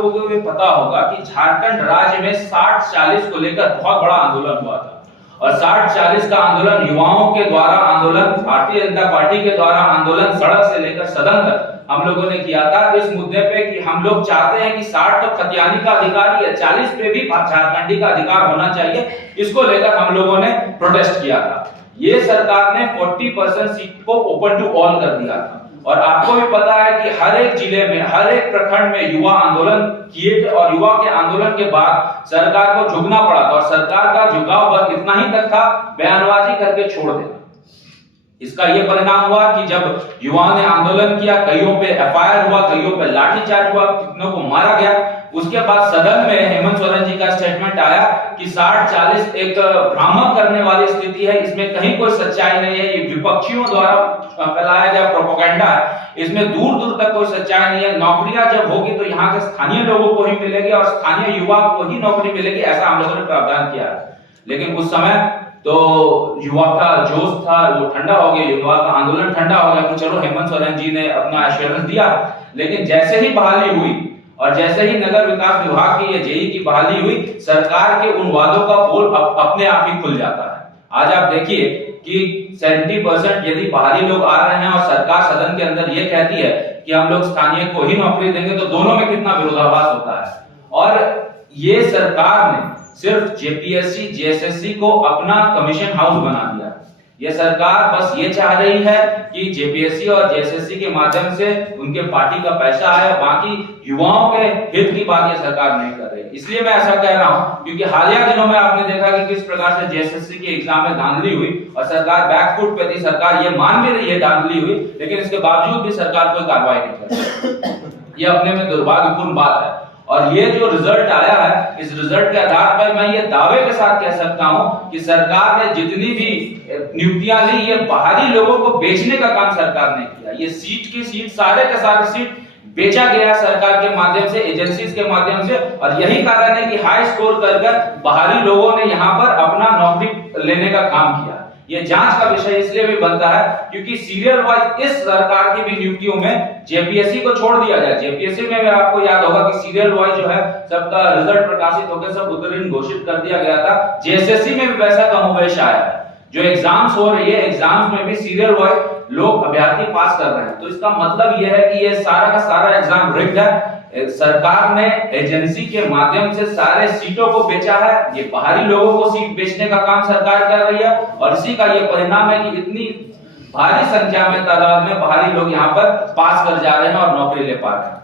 लोगों को भी पता होगा कि झारखंड राज्य में 60-40 को लेकर बहुत बड़ा आंदोलन हुआ था और 60-40 का आंदोलन युवाओं के द्वारा आंदोलन, भारतीय जनता पार्टी के द्वारा आंदोलन सड़क से लेकर सदन तक हम लोगों ने किया था इस मुद्दे पे कि हम लोग चाहते हैं कि 60 तो खतियानी का अधिकार ही है, 40 पे भी झारखंडी का अधिकार होना चाहिए। इसको लेकर हम लोगों ने प्रोटेस्ट किया था। ये सरकार ने 40% सीट को ओपन टू ऑल कर दिया था और आपको भी पता है कि हर एक जिले में, हर एक प्रखंड में युवा आंदोलन किए थे और युवा के आंदोलन के बाद सरकार को झुकना पड़ा था और सरकार का झुकाव बस इतना ही तक था, बयानबाजी करके छोड़ देना। इसका यह परिणाम हुआ कि जब युवाओं ने आंदोलन किया, कईयों पे एफआईआर हुआ, कईयों पे लाठीचार्ज हुआ, कितनों को मारा गया। उसके बाद सदन में हेमंत सोरेन जी का स्टेटमेंट आया कि 60-40 एक भ्रामक करने वाली स्थिति है, इसमें कहीं कोई सच्चाई नहीं है, ये विपक्षियों द्वारा फैलाया गया प्रोपेगेंडा है, इसमें दूर दूर तक कोई सच्चाई नहीं है। नौकरियां जब होगी तो यहाँ के स्थानीय लोगों को ही मिलेगी और स्थानीय युवा को ही नौकरी मिलेगी, ऐसा हम लोगों ने प्रावधान किया है। लेकिन उस समय तो युवा का जोश था वो ठंडा हो गया, युवा का आंदोलन ठंडा हो गया कि चलो हेमंत सोरेन जी ने अपना एश्योरेंस दिया। लेकिन जैसे ही बहाली हुई और जैसे ही नगर विकास विभाग की या जेई की बहाली हुई, सरकार के उन वादों का पोल अपने आप ही खुल जाता है। आज आप देखिए कि 70% यदि बाहरी लोग आ रहे हैं और सरकार सदन के अंदर ये कहती है कि हम लोग स्थानीय को ही नौकरी देंगे, तो दोनों में कितना विरोधाभास होता है। और ये सरकार ने सिर्फ जेपीएससी जेएसएससी को अपना कमीशन हाउस बना दिया। ये सरकार बस ये चाह रही है कि जेपीएससी और जेएसएससी के माध्यम से उनके पार्टी का पैसा आए, बाकी युवाओं के हित की बात ये सरकार नहीं कर रही। इसलिए मैं ऐसा कह रहा हूं क्योंकि हालिया दिनों में आपने देखा कि किस प्रकार से जेएसएससी के एग्जाम में धांधली हुई और सरकार बैकफुट पे थी। सरकार ये मान भी रही है धांधली हुई, लेकिन इसके बावजूद भी सरकार कोई कार्रवाई नहीं कर रही। ये अपने में दुर्भाग्यपूर्ण बात है। और ये जो रिजल्ट आया है, इस रिजल्ट के आधार पर मैं ये दावे के साथ कह सकता हूं कि सरकार ने जितनी भी नियुक्तियां ली, ये बाहरी लोगों को बेचने का काम सरकार ने किया। ये सीट की सीट, सारे के सारे सीट बेचा गया सरकार के माध्यम से, एजेंसीज के माध्यम से। और यही कारण है कि हाई स्कोर कर बाहरी लोगों ने यहाँ पर अपना नौकरी लेने का काम किया। ये जांच का विषय इसलिए भी बनता है क्योंकि सीरियल वाइज इस सरकार की भी नियुक्तियों में जेपीएससी को छोड़ दिया जाए। जेपीएससी में भी आपको याद होगा कि सीरियल वाइज जो है सबका रिजल्ट प्रकाशित होकर सब उत्तीर्ण घोषित कर दिया गया था। जेएसएससी में भी वैसा कमोबेश आया है। जो एग्जाम्स हो रही है, एग्जाम्स में भी सीरियल वाइज लोग अभ्यर्थी पास कर रहे हैं। तो इसका मतलब यह है कि ये सारा का सारा एग्जाम रिग्ड है। सरकार ने एजेंसी के माध्यम से सारे सीटों को बेचा है। ये बाहरी लोगों को सीट बेचने का काम सरकार कर रही है और इसी का ये परिणाम है कि इतनी भारी संख्या में, तादाद में बाहरी लोग यहाँ पर पास कर जा रहे हैं और नौकरी ले पा रहे हैं।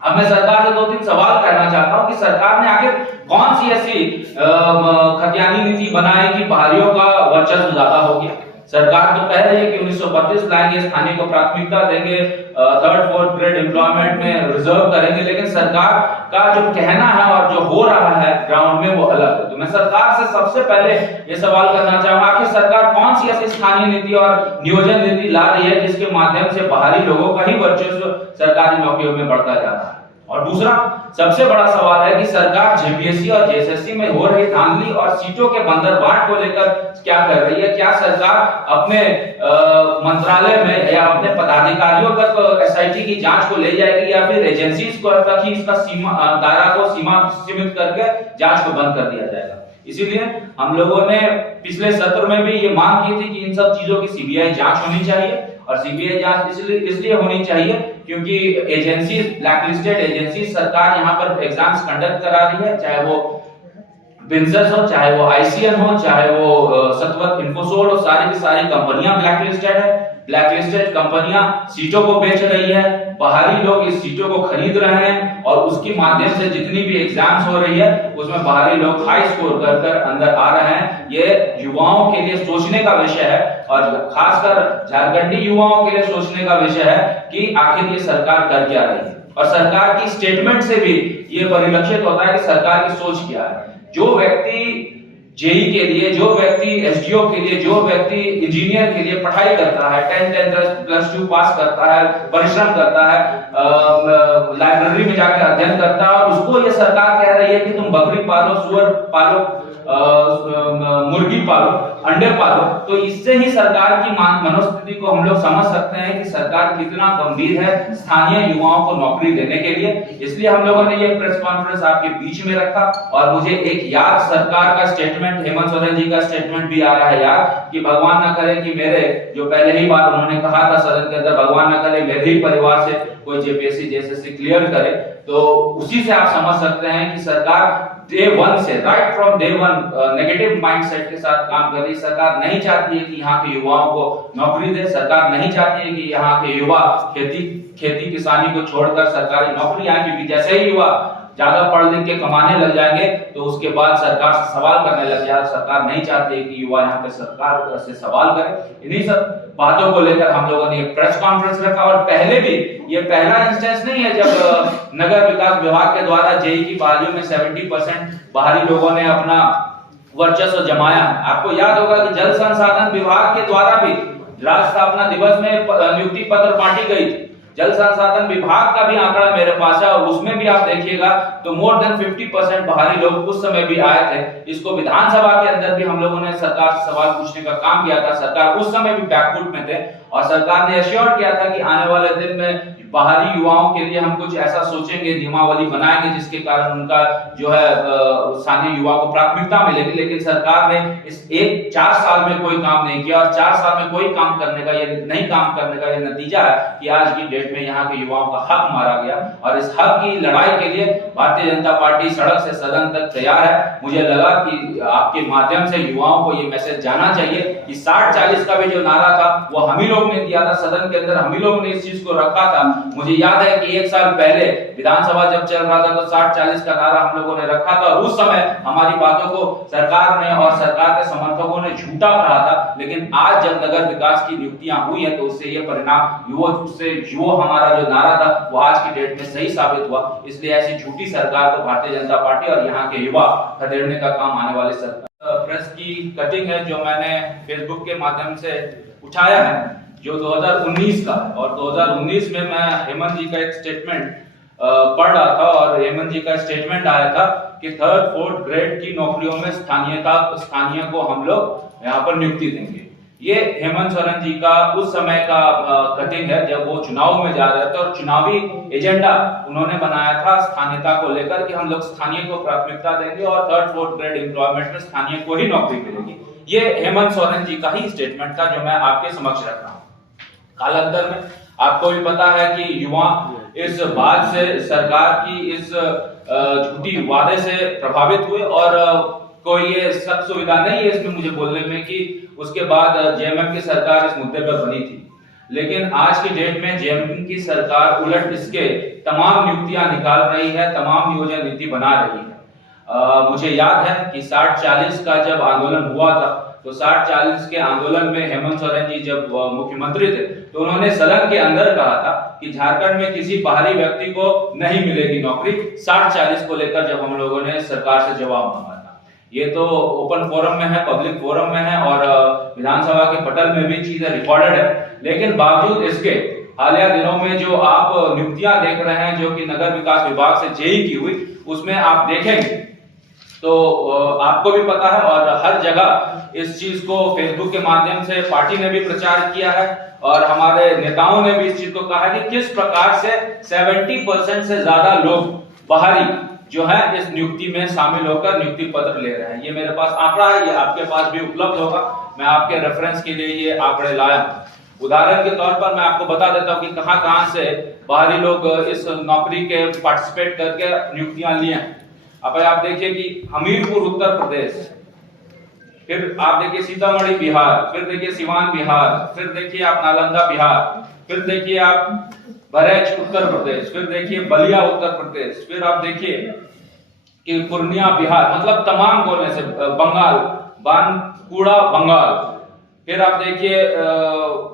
अब मैं सरकार से 2-3 सवाल करना चाहता हूं कि सरकार ने आखिर कौन सी ऐसी खतियानी नीति बनाई कि बाहरियों का वर्चस्व ज्यादा हो गया। सरकार तो कह रही है कि 1932 लाएंगे, स्थानीय को प्राथमिकता देंगे, 3rd-4th ग्रेड एम्प्लॉयमेंट में रिजर्व करेंगे, लेकिन सरकार का जो कहना है और जो हो रहा है ग्राउंड में वो अलग है। तो मैं सरकार से सबसे पहले ये सवाल करना चाहूंगा कि सरकार कौन सी ऐसी स्थानीय नीति और नियोजन नीति ला रही है जिसके माध्यम से बाहरी लोगों का ही वर्चस्व सरकारी नौकरियों में बढ़ता जा रहा है। और दूसरा सबसे बड़ा सवाल है कि सरकार जेपीएससी और जेएसएससी में हो रही धांधली और सीटों के बंदरबाट को लेकर क्या कर रही है। क्या सरकार अपने मंत्रालय में या अपने पदाधिकारियों तक एसआईटी की जांच को ले जाएगी या फिर एजेंसीज को तक ही इसका दायरा को सीमित करके जांच को बंद कर दिया जाएगा। इसीलिए हम लोगों ने पिछले सत्र में भी ये मांग की थी कि इन सब चीजों की सीबीआई जांच होनी चाहिए। और सीबीआई जांच इसलिए होनी चाहिए क्योंकि एजेंसी, ब्लैकलिस्टेड एजेंसी सरकार यहाँ पर एग्जाम्स कंडक्ट करा रही है, चाहे वो बिन्सस हो, चाहे वो आईसीएन हो, चाहे वो सतवत इन्फोसोल हो, सारी की सारी कंपनियां ब्लैकलिस्टेड है। ब्लैकलिस्टेड कंपनियां सीटों को बेच रही है, बाहरी लोग इस सीटों को खरीद रहे हैं और उसके माध्यम से जितनी भी एग्जाम्स हो रही है उसमें बाहरी लोग हाई स्कोर कर अंदर आ रहे हैं। ये युवाओं के लिए सोचने का विषय है और खासकर झारखंडी युवाओं के लिए सोचने का विषय है कि आखिर ये सरकार कर क्या रही है। और सरकार की स्टेटमेंट से भी ये परिलक्षित होता है कि सरकार की सोच क्या है। जो व्यक्ति जेई के लिए, जो व्यक्ति एसडीओ के लिए, जो व्यक्ति इंजीनियर के लिए पढ़ाई करता है, 10+2 पास करता है, परिश्रम करता है, लाइब्रेरी में जाकर अध्ययन करता है और उसको ये सरकार कह रही है कि तुम बकरी पालो, सुअर पालो, मुर्गी पालो, अंडे पालो। तो इससे ही सरकार की मनोस्थिति को हम लोग समझ सकते हैं कि सरकार कितना गंभीर है स्थानीय युवाओं को नौकरी देने के लिए। इसलिए हम लोगों ने ये प्रेस कॉन्फ्रेंस आपके बीच में रखा। और मुझे एक याद सरकार का स्टेटमेंट, हेमंत सोरेन जी का स्टेटमेंट भी आ रहा है याद, कि भगवान ना करे कि मेरे, जो पहले ही बार उन्होंने कहा था सदन के अंदर, भगवान ना करे मेरे ही परिवार से कोई जेपीएससी जेएसएससी क्लियर करे। तो उसी से आप समझ सकते हैं कि सरकार डे वन से, right from day one, negative mindset के साथ काम कर रही। सरकार नहीं चाहती है कि यहाँ के युवाओं को नौकरी दे। सरकार नहीं चाहती है कि यहाँ के युवा खेती किसानी को छोड़कर सरकारी नौकरी आए, क्योंकि जैसे ही युवा ज्यादा पढ़ लिख के कमाने लग जाएंगे तो उसके बाद सरकार से सवाल करने लग जाए। सरकार नहीं चाहती है कि युवा यहाँ पे सरकार से सवाल करे। इन्हीं सब बातों को लेकर हम लोगों ने एक प्रेस कॉन्फ्रेंस रखा। और पहले भी, ये पहला इंस्टेंस नहीं है जब नगर विकास विभाग के द्वारा जेई की बहालियों में 70% बाहरी लोगों ने अपना वर्चस्व जमाया। आपको याद होगा कि जल संसाधन विभाग के द्वारा भी राज्य स्थापना दिवस में नियुक्ति पत्र बांटी गई थी। जल संसाधन विभाग का भी आंकड़ा मेरे पास है, और उसमें भी आप देखिएगा तो मोर देन 50% बाहरी लोग उस समय भी आए थे। इसको विधानसभा के अंदर भी हम लोगों ने सरकार से सवाल पूछने का काम किया था। सरकार उस समय भी बैकफुट में थे, और सरकार ने एश्योर किया था कि आने वाले दिन में बाहरी युवाओं के लिए हम कुछ ऐसा सोचेंगे, नियमावली बनाएंगे जिसके कारण उनका जो है स्थानीय युवा को प्राथमिकता मिलेगी। लेकिन सरकार ने इस 4 साल में कोई काम नहीं किया, और 4 साल में कोई काम करने का, ये नहीं काम करने का ये नतीजा है कि आज की डेट में यहाँ के युवाओं का हक मारा गया। और इस हक की लड़ाई के लिए भारतीय जनता पार्टी सड़क से सदन तक तैयार है। मुझे लगा कि आपके माध्यम से युवाओं को ये मैसेज जाना चाहिए कि 60-40 का भी जो नारा था वो हम ही लोग ने दिया था सदन के अंदर, हम ही लोगों ने इस चीज को रखा था। मुझे याद है कि 1 साल पहले विधानसभा जब चल रहा था तो 60-40 का नारा हम लोगों ने रखा था, और उस समय हमारी बातों को सरकार ने और सरकार के समर्थकों ने झूठा कहा था। लेकिन आज जब नगर विकास की नियुक्तियां हुई है तो उससे ये परिणाम, जो हमारा जो नारा था वो आज की डेट में सही साबित हुआ। इसलिए ऐसी झूठी सरकार को भारतीय जनता पार्टी और यहाँ के युवा खदेड़ने का काम आने वाले सरकार। प्रेस की कटिंग है जो मैंने फेसबुक के माध्यम से उठाया है, जो 2019 का, और 2019 में मैं हेमंत जी का एक स्टेटमेंट पढ़ रहा था, और हेमंत जी का स्टेटमेंट आया था कि 3rd-4th ग्रेड की नौकरियों में स्थानीय को हम लोग यहाँ पर नियुक्ति देंगे। ये हेमंत सोरेन जी का उस समय का कटिंग है जब वो चुनाव में जा रहे थे, और चुनावी एजेंडा उन्होंने बनाया था स्थानीयता को लेकर कि हम लोग स्थानीय को प्राथमिकता देंगे और 3rd-4th ग्रेड एम्प्लॉयमेंट में स्थानीय को ही नौकरी मिलेगी। ये हेमंत सोरेन जी का ही स्टेटमेंट था जो मैं आपके समक्ष रख रहा हूँ। कालांतर में आपको भी पता है कि युवा इस बात से, सरकार की इस झूठी वादे से प्रभावित हुए, और कोई ये सब सुविधा नहीं है इसमें मुझे बोलने में कि उसके बाद जेएमएम की सरकार इस मुद्दे पर बनी थी। लेकिन आज की डेट में जेएमएम की सरकार उलट इसके तमाम नियुक्तियां निकाल रही है, तमाम नियोजन नीति बना रही है। मुझे याद है कि 60-40 का जब आंदोलन हुआ था तो 60-40 के आंदोलन में हेमंत सोरेन जी जब मुख्यमंत्री थे तो उन्होंने सदन के अंदर कहा था कि झारखंड में किसी बाहरी व्यक्ति को नहीं मिलेगी नौकरी। 60-40 को लेकर जब हम लोगों ने सरकार से जवाब मांगा था, ये तो ओपन फोरम में है, पब्लिक फोरम में है, और विधानसभा के पटल में भी चीजें रिकॉर्डेड है। लेकिन बावजूद इसके हालिया दिनों में जो आप नियुक्तियां देख रहे हैं जो कि नगर विकास विभाग से जेई की हुई, उसमें आप देखेंगे तो आपको भी पता है, और हर जगह इस चीज को फेसबुक के माध्यम से पार्टी ने भी प्रचार किया है, और हमारे नेताओं ने भी इस चीज को कहा है कि किस प्रकार से 70% से ज्यादा लोग बाहरी जो है इस नियुक्ति में शामिल होकर नियुक्ति पत्र ले रहे हैं। ये मेरे पास आंकड़ा है, ये आपके पास भी उपलब्ध होगा। मैं आपके रेफरेंस के लिए ये आंकड़े लाया हूं। उदाहरण के तौर पर मैं आपको बता देता हूं कि कहां से बाहरी लोग इस नौकरी के पार्टिसिपेट करके नियुक्तियां लिए हैं। अब आप देखिए कि हमीरपुर उत्तर प्रदेश, फिर आप देखिए सीतामढ़ी बिहार, फिर देखिए सिवान बिहार, फिर देखिए आप नालंदा बिहार, फिर देखिए आप बरेच उत्तर प्रदेश, फिर देखिए बलिया उत्तर प्रदेश, फिर आप देखिए कि पूर्णिया बिहार, मतलब तमाम कोने से, बंगाल, बानकुड़ा बंगाल, फिर आप देखिए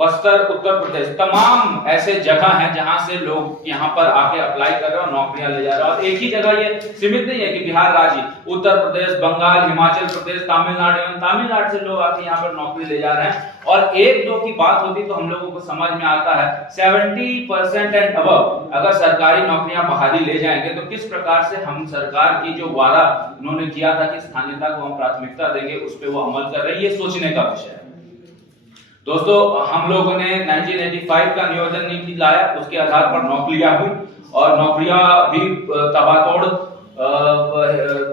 बस्तर उत्तर प्रदेश, तमाम ऐसे जगह हैं जहां से लोग यहाँ पर आके अप्लाई कर रहे हैं और नौकरियां ले जा रहे हैं। और एक ही जगह ये सीमित नहीं है कि बिहार राज्य, उत्तर प्रदेश, बंगाल, हिमाचल प्रदेश, तमिलनाडु से लोग आके यहाँ पर नौकरी ले जा रहे हैं। और एक दो की बात होती तो हम लोगों को समझ में आता है, 70% एंड अबव अगर सरकारी नौकरियां बाहरी ले जाएंगे तो किस प्रकार से हम सरकार की जो वादा उन्होंने किया था कि स्थानीयता को हम प्राथमिकता देंगे, उस पर वो अमल कर रहे हैं, ये सोचने का विषय है। दोस्तों, हम लोगों ने 1985 का नियोजन नीति लाया, उसके आधार पर नौकरियां हुई और नौकरियां भी तबातोड़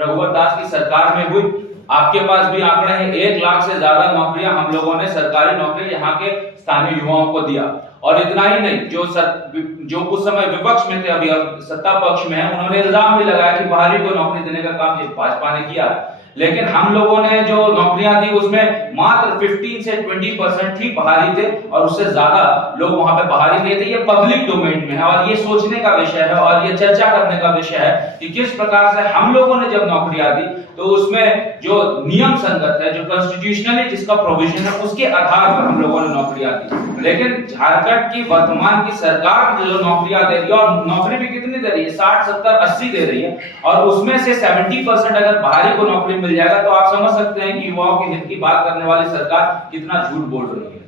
रघुवर दास की सरकार में हुई। आपके पास भी आंकड़े हैं, 1 लाख से ज्यादा नौकरियां हम लोगों ने सरकारी नौकरी यहाँ के स्थानीय युवाओं को दिया। और इतना ही नहीं, जो उस समय विपक्ष में थे, अभी सत्ता पक्ष में है, उन्होंने इल्जाम भी लगाया कि बाहरी को नौकरी देने का काम भाजपा ने किया। लेकिन हम लोगों ने जो नौकरियां दी उसमें मात्र 15 से 20% ही बाहरी थे और उससे ज्यादा लोग वहां पे बाहरी नहीं थे। ये पब्लिक डोमेन में है और ये सोचने का विषय है और ये चर्चा करने का विषय है कि किस प्रकार से हम लोगों ने जब नौकरियां दी तो उसमें जो नियम संगत है, जो कॉन्स्टिट्यूशनली जिसका प्रोविजन है, उसके आधार पर हम लोगों ने नौकरियां दी। लेकिन झारखंड की वर्तमान की सरकार जो नौकरियां दे रही है, और नौकरी भी कितनी दे रही है, 60, 70, 80 दे रही है, और उसमें से 70% अगर बाहरी को नौकरी मिल जाएगा तो आप समझ सकते हैं कि युवाओं के हित की बात करने वाली सरकार कितना झूठ बोल रही है।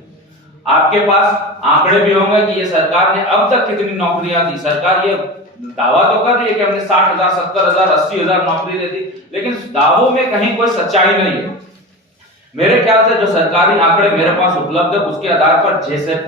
आपके पास आंकड़े भी होंगे कि ये सरकार ने अब तक कितनी नौकरियां दी। सरकार ये दावा तो कर रही है कि हमने 60,000, 70,000, 80,000 नौकरी दे दी, लेकिन दावों में कहीं कोई सच्चाई नहीं है। मेरे ख्याल से जो सरकारी आंकड़े मेरे पास उपलब्ध है उसके आधार पर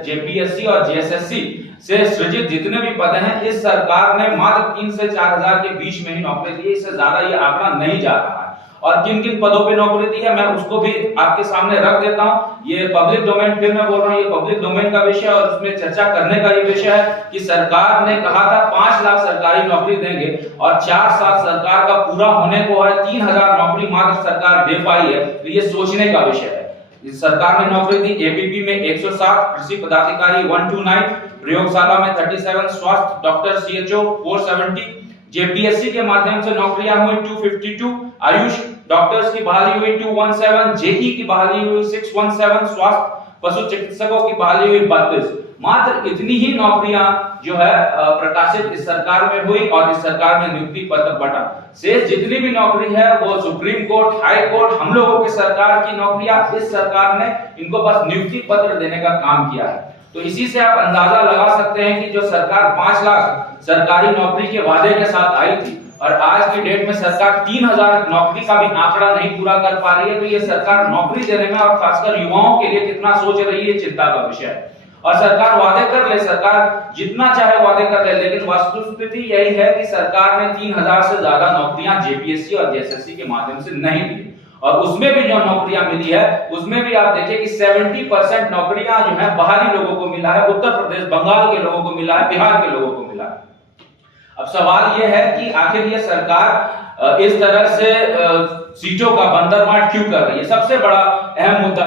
जेपीएससी और जेएसएससी से सृजित जितने भी पद हैं, इस सरकार ने मात्र 3 से 4,000 के बीच में ही नौकरी दी, इससे ज्यादा ये आंकड़ा नहीं जा रहा है। और किन किन पदों पे नौकरी दी है मैं उसको भी आपके सामने रख देता हूं। ये पब्लिक डोमेन, फिर मैं बोल रहा हूं, ये पब्लिक डोमेन का विषय और उसमें चर्चा करने का ये विषय है कि सरकार ने कहा था 5 लाख सरकारी नौकरी देंगे और 4 साल सरकार का पूरा होने को है, 3,000 नौकरी मात्र सरकार दे पाई है। तो ये सोचने का विषय है। सरकार ने नौकरी दी एपीपी में 107, कृषि पदाधिकारी 129, प्रयोगशाला में 37, स्वास्थ्य डॉक्टर सीएचओ 470, जेपीएससी के माध्यम से नौकरियां हुई 252, आयुष डॉक्टर्स की बहाली हुई 217, जेई की बहाली हुई 617, स्वास्थ्य पशु चिकित्सकों की बहाली हुई 32। मात्र इतनी ही नौकरियां जो है प्रकाशित इस सरकार में हुई और इस सरकार में नियुक्ति पत्र बटा। शेष जितनी भी नौकरी है वो सुप्रीम कोर्ट, हाई कोर्ट, हम लोगों की सरकार की नौकरियां इस सरकार ने इनको बस नियुक्ति पत्र देने का काम किया है। तो इसी से आप अंदाजा लगा सकते हैं कि जो सरकार 5 लाख सरकारी नौकरी के वादे के साथ आई थी और आज की डेट में सरकार 3,000 नौकरी का भी आंकड़ा नहीं पूरा कर पा रही है, तो ये सरकार नौकरी देने में और खासकर युवाओं के लिए कितना सोच रही है, चिंता का विषय है। और सरकार वादे कर ले, सरकार जितना चाहे वादे कर ले, लेकिन वस्तुस्थिति यही है कि सरकार ने 3,000 से ज्यादा नौकरियां जेपीएससी और जेएसएससी के माध्यम से नहीं दी। और उसमें भी जो नौकरियां मिली है उसमें भी आप देखिए कि 70% नौकरियां जो है बाहरी लोगों को मिला है, उत्तर प्रदेश, बंगाल के लोगों को मिला है, बिहार के लोगों को मिला है। अब सवाल यह है कि आखिर ये सरकार इस तरह से सीटों का बंदरमाट क्यों कर रही है। सबसे बड़ा अहम मुद्दा